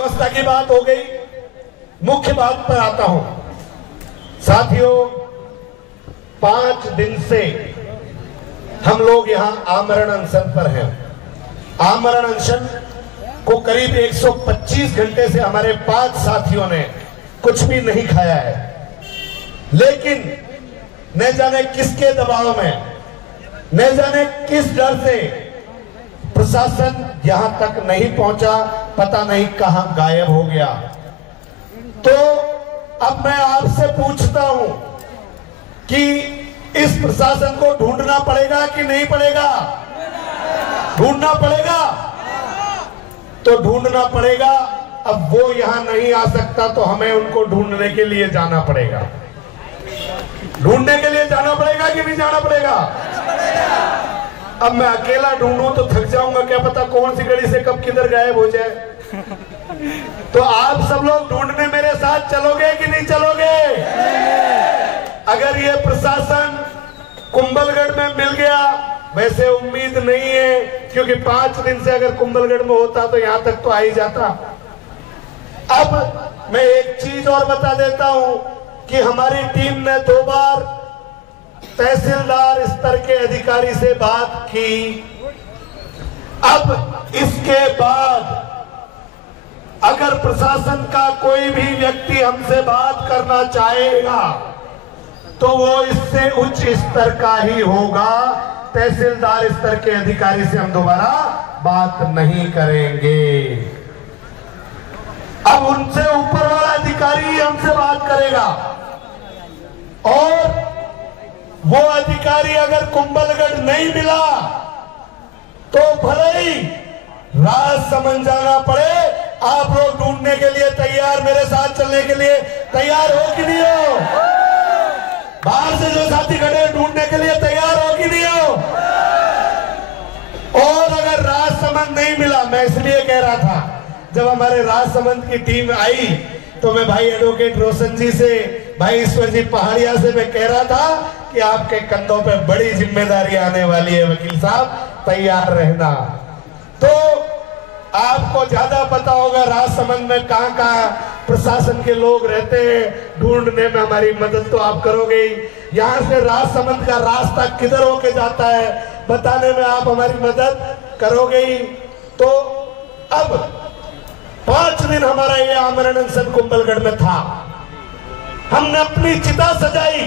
व्यवस्था की बात हो गई, मुख्य बात पर आता हूं। साथियों, 5 दिन से हम लोग यहां आमरण अनशन पर हैं। आमरण अनशन को करीब 125 घंटे से हमारे 5 साथियों ने कुछ भी नहीं खाया है, लेकिन न जाने किसके दबाव में, न जाने किस डर से प्रशासन यहां तक नहीं पहुंचा, पता नहीं कहां गायब हो गया। तो अब मैं आपसे पूछता हूं कि इस प्रशासन को ढूंढना पड़ेगा कि नहीं पड़ेगा? ढूंढना पड़ेगा, तो ढूंढना पड़ेगा। अब वो यहां नहीं आ सकता तो हमें उनको ढूंढने के लिए जाना पड़ेगा। ढूंढने के लिए जाना पड़ेगा कि नहीं जाना पड़ेगा? अब मैं अकेला ढूंढूं तो थक जाऊंगा, क्या पता कौन सी गली से कब किधर गायब हो जाए। तो आप सब लोग ढूंढने मेरे साथ चलोगे कि नहीं चलोगे? अगर ये प्रशासन कुंभलगढ़ में मिल गया, वैसे उम्मीद नहीं है, क्योंकि 5 दिन से अगर कुंभलगढ़ में होता तो यहां तक तो आ ही जाता। अब मैं एक चीज और बता देता हूं कि हमारी टीम ने 2 बार तहसीलदार स्तर के अधिकारी से बात की। अब इसके बाद अगर प्रशासन का कोई भी व्यक्ति हमसे बात करना चाहेगा तो वो इससे उच्च स्तर का ही होगा। तहसीलदार स्तर के अधिकारी से हम दोबारा बात नहीं करेंगे। अब उनसे ऊपर वाला अधिकारी ही हमसे बात करेगा, और वो अधिकारी अगर कुंभलगढ़ नहीं मिला तो भले ही राजसमंद जाना पड़े। आप लोग ढूंढने के लिए तैयार, मेरे साथ चलने के लिए तैयार हो कि नहीं हो? बाहर से जो साथी खड़े ढूंढने के लिए तैयार हो कि नहीं हो? और अगर राजसमंद नहीं मिला, मैं इसलिए कह रहा था, जब हमारे राजसमंद की टीम आई तो मैं भाई एडवोकेट रोशन जी से, भाई ईश्वर जी पहाड़िया से मैं कह रहा था कि आपके कंधों पे बड़ी जिम्मेदारी आने वाली है वकील साहब, तैयार रहना। तो आपको ज्यादा पता होगा राजसमंद में कहां कहां प्रशासन के लोग रहते हैं, ढूंढने में हमारी मदद तो आप करोगे ही। यहां से राजसमंद का रास्ता किधर होके जाता है बताने में आप हमारी मदद करोगे ही। तो अब 5 दिन हमारा ये आमरण अनशन कुंभलगढ़ में था। हमने अपनी चिता सजाई,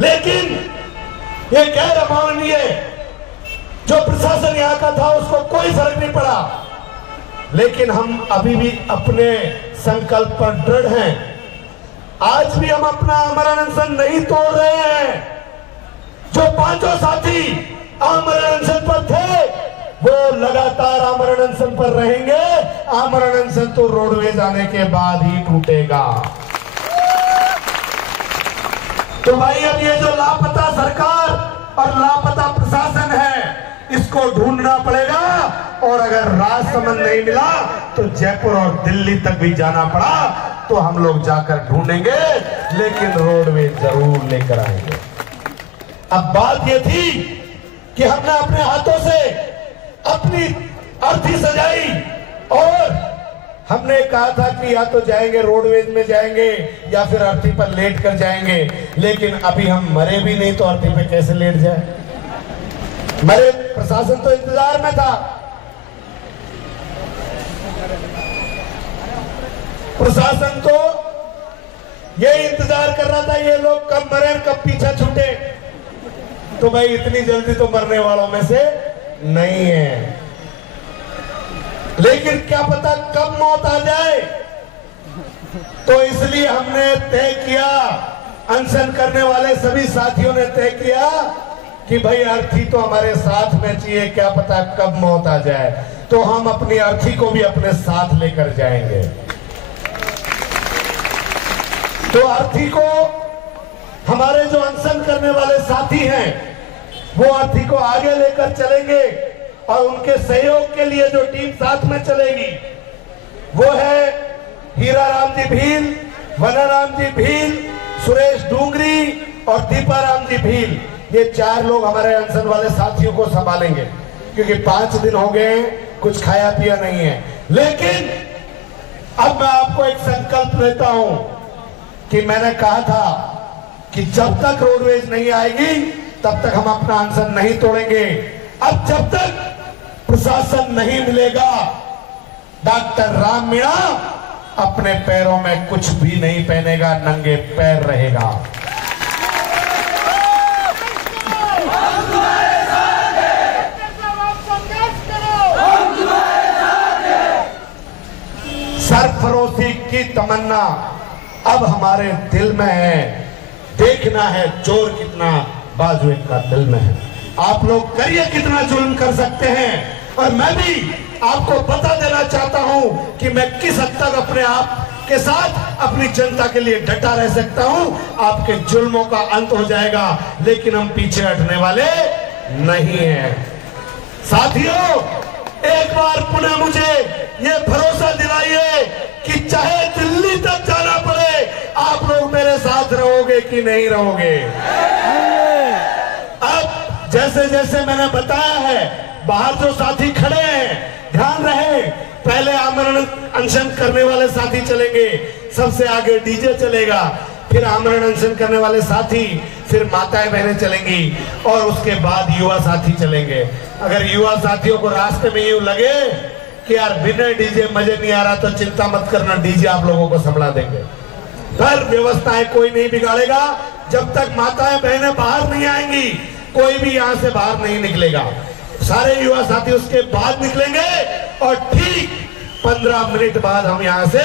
लेकिन ये गैर अमानवीय जो प्रशासन यहाँ का था उसको कोई फर्क नहीं पड़ा। लेकिन हम अभी भी अपने संकल्प पर दृढ़ हैं। आज भी हम अपना आमरण अनशन नहीं तोड़ रहे हैं। जो 5 साथी आमरण अनशन पर थे वो लगातार आमरण अनशन पर रहेंगे। आमरण अनशन तो रोडवेज आने के बाद ही टूटेगा। तो भाई, अब ये जो लापता सरकार और लापता प्रशासन है, इसको ढूंढना पड़ेगा। और अगर राजसमंद नहीं मिला तो जयपुर और दिल्ली तक भी जाना पड़ा तो हम लोग जाकर ढूंढेंगे, लेकिन रोडवेज जरूर लेकर आएंगे। अब बात ये थी कि हमने अपने हाथों से अपनी अर्थी सजाई और हमने कहा था कि या तो जाएंगे रोडवेज में जाएंगे या फिर अर्थी पर लेट कर जाएंगे। लेकिन अभी हम मरे भी नहीं तो अर्थी पे कैसे लेट जाए? मरे प्रशासन तो इंतजार में था। प्रशासन तो ये इंतजार कर रहा था ये लोग कब मरे, कब पीछा छूटे। तो भाई, इतनी जल्दी तो मरने वालों में से नहीं है, लेकिन क्या पता कब मौत आ जाए। तो इसलिए हमने तय किया, अनशन करने वाले सभी साथियों ने तय किया कि भाई अर्थी तो हमारे साथ में चाहिए, क्या पता कब मौत आ जाए। तो हम अपनी अर्थी को भी अपने साथ लेकर जाएंगे। तो अर्थी को हमारे जो अनशन करने वाले साथी हैं वो अर्थी को आगे लेकर चलेंगे, और उनके सहयोग के लिए जो टीम साथ में चलेगी वो है हीराराम जी भील, वनाराम जी भील, सुरेश डूंगरी और दीपाराम जी भील। ये 4 लोग हमारे अनशन वाले साथियों को संभालेंगे, क्योंकि 5 दिन हो गए, कुछ खाया पिया नहीं है। लेकिन अब मैं आपको एक संकल्प लेता हूं कि मैंने कहा था कि जब तक रोडवेज नहीं आएगी तब तक हम अपना अनशन नहीं तोड़ेंगे। अब जब तक प्रशासन नहीं मिलेगा, डॉक्टर राम मीणा अपने पैरों में कुछ भी नहीं पहनेगा, नंगे पैर रहेगा। सरफरोशी की तमन्ना अब हमारे दिल में है। देखना है जोर कितना बाजू इनका दिल में है। आप लोग करिए कितना जुल्म कर सकते हैं। और मैं भी आपको बता देना चाहता हूं कि मैं किस हद तक अपने आप के साथ अपनी जनता के लिए डटा रह सकता हूं। आपके जुल्मों का अंत हो जाएगा, लेकिन हम पीछे हटने वाले नहीं हैं। साथियों, एक बार पुनः मुझे ये भरोसा दिलाइए कि चाहे दिल्ली तक जाना पड़े, आप लोग मेरे साथ रहोगे कि नहीं रहोगे। अब जैसे जैसे मैंने बताया है, बाहर जो साथी खड़े हैं, ध्यान रहे, पहले आमरण अनशन करने वाले साथी चलेंगे, सबसे आगे डीजे चलेगा, फिर आमरण अनशन करने वाले साथी, फिर माताएं बहनें चलेंगी और उसके बाद युवा साथी चलेंगे। अगर युवा साथियों को रास्ते में यूं लगे कि यार बिना डीजे मजे नहीं आ रहा, तो चिंता मत करना, डीजे आप लोगों को संभला देंगे। पर व्यवस्थाएं कोई नहीं बिगाड़ेगा। जब तक माताएं बहनें बाहर नहीं आएंगी, कोई भी यहां से बाहर नहीं निकलेगा। सारे युवा साथी उसके बाद निकलेंगे और ठीक 15 मिनट बाद हम यहां से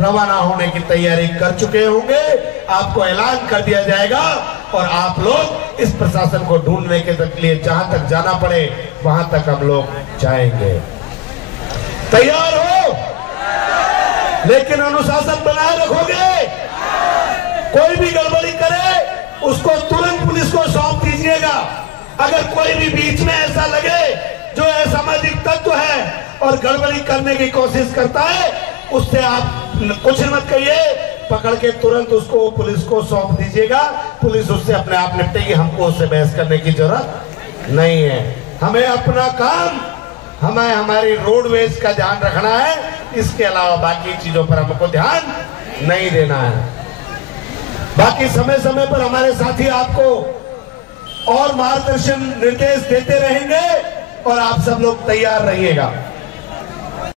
रवाना होने की तैयारी कर चुके होंगे। आपको ऐलान कर दिया जाएगा और आप लोग इस प्रशासन को ढूंढने के लिए जहां तक जाना पड़े वहां तक हम लोग जाएंगे। तैयार हो? लेकिन अनुशासन बनाए रखोगे। कोई भी गड़बड़ी करे उसको तुरंत पुलिस को सौंप दीजिएगा। अगर कोई भी बीच में ऐसा लगे जो असामाजिक तत्व है और गड़बड़ी करने की कोशिश करता है, उससे आप कुछ मत कहिए, पकड़ के तुरंत उसको पुलिस को सौंप दीजिएगा। पुलिस उससे अपने आप निपटेगी, हमको उससे बहस करने की जरूरत नहीं है। हमें अपना काम, हमें हमारी रोडवेज का ध्यान रखना है। इसके अलावा बाकी चीजों पर हमको ध्यान नहीं देना है। बाकी समय समय पर हमारे साथी आपको और मार्गदर्शन निर्देश देते रहेंगे और आप सब लोग तैयार रहिएगा।